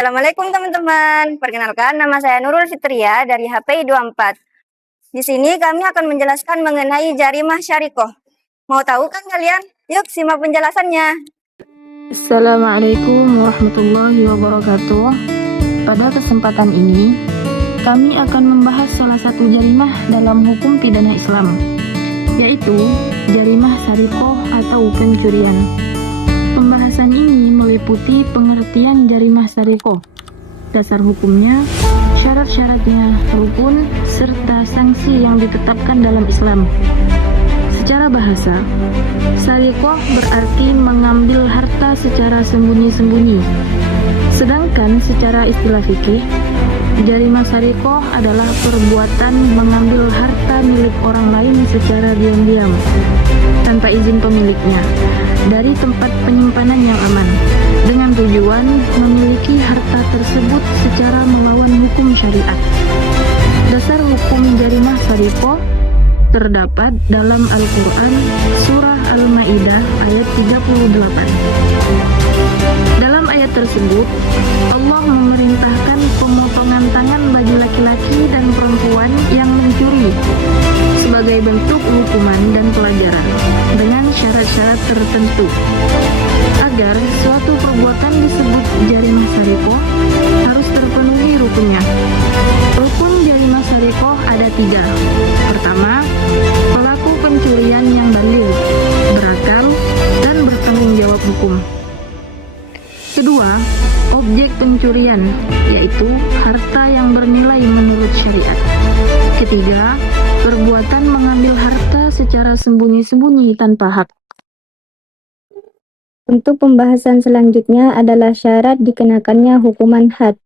Assalamualaikum teman-teman. Perkenalkan, nama saya Nurul Fitria dari HPI 24. Di sini kami akan menjelaskan mengenai jarimah syarikoh. Mau tahu kan kalian? Yuk simak penjelasannya. Assalamualaikum warahmatullahi wabarakatuh. Pada kesempatan ini, kami akan membahas salah satu jarimah dalam hukum pidana Islam, yaitu jarimah syarikoh atau pencurian. Pembahasan ini meliputi pengertian jarimah syarikoh, dasar hukumnya, syarat-syaratnya, rukun, serta sanksi yang ditetapkan dalam Islam. Secara bahasa, syarikoh berarti mengambil harta secara sembunyi-sembunyi. Sedangkan secara istilah fikih, jarimah syarikoh adalah perbuatan mengambil harta milik orang lain secara diam-diam, tanpa izin pemiliknya, dari tempat penyimpanan yang aman, dengan tujuan memiliki harta tersebut secara melawan hukum syariat. Dasar hukum jarimah syarikoh terdapat dalam Al-Quran Surah Al-Ma'idah ayat 38. Dalam ayat tersebut, Allah memerintahkan pemotongan tangan bagi laki-laki dan perempuan yang mencuri sebagai bentuk hukuman dan pelajaran dengan syarat-syarat tertentu. Agar suatu perbuatan disebut jarimah syarikoh harus terpenuhi rukunnya. Rukun jarimah syarikoh ada 3. Pertama, pelaku pencurian yang bandil, berakal, dan bertanggung jawab hukum. Kedua, objek pencurian, yaitu harta yang bernilai menurut syariat. Ketiga, perbuatan mengambil harta secara sembunyi-sembunyi tanpa hak. Untuk pembahasan selanjutnya adalah syarat dikenakannya hukuman had.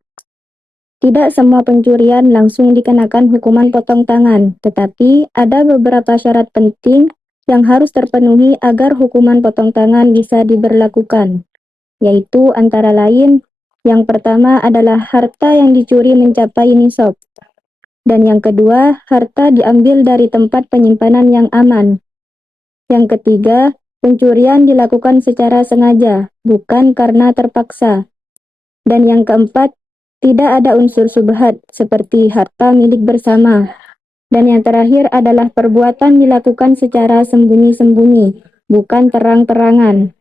Tidak semua pencurian langsung dikenakan hukuman potong tangan, tetapi ada beberapa syarat penting yang harus terpenuhi agar hukuman potong tangan bisa diberlakukan, yaitu antara lain, yang pertama adalah harta yang dicuri mencapai nisab, dan yang kedua, harta diambil dari tempat penyimpanan yang aman. Yang ketiga, pencurian dilakukan secara sengaja, bukan karena terpaksa. Dan yang keempat, tidak ada unsur syubhat seperti harta milik bersama. Dan yang terakhir adalah perbuatan dilakukan secara sembunyi-sembunyi, bukan terang-terangan.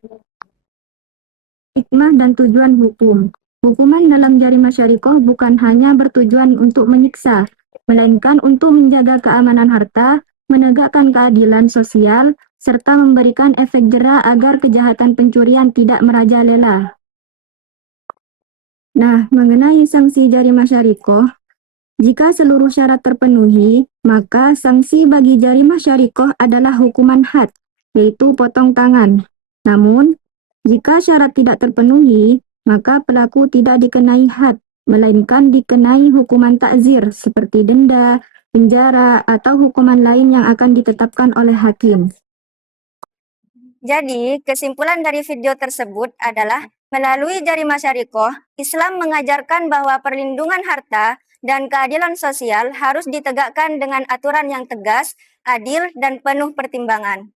Hikmah dan tujuan hukum. Hukuman dalam jarimah syarikoh bukan hanya bertujuan untuk menyiksa, melainkan untuk menjaga keamanan harta, menegakkan keadilan sosial, serta memberikan efek jera agar kejahatan pencurian tidak merajalela. Nah, mengenai sanksi jarimah syarikoh, jika seluruh syarat terpenuhi, maka sanksi bagi jarimah syarikoh adalah hukuman had, yaitu potong tangan. Namun, jika syarat tidak terpenuhi, maka pelaku tidak dikenai had, melainkan dikenai hukuman takzir seperti denda, penjara, atau hukuman lain yang akan ditetapkan oleh hakim. Jadi, kesimpulan dari video tersebut adalah melalui jarimah syarikoh, Islam mengajarkan bahwa perlindungan harta dan keadilan sosial harus ditegakkan dengan aturan yang tegas, adil, dan penuh pertimbangan.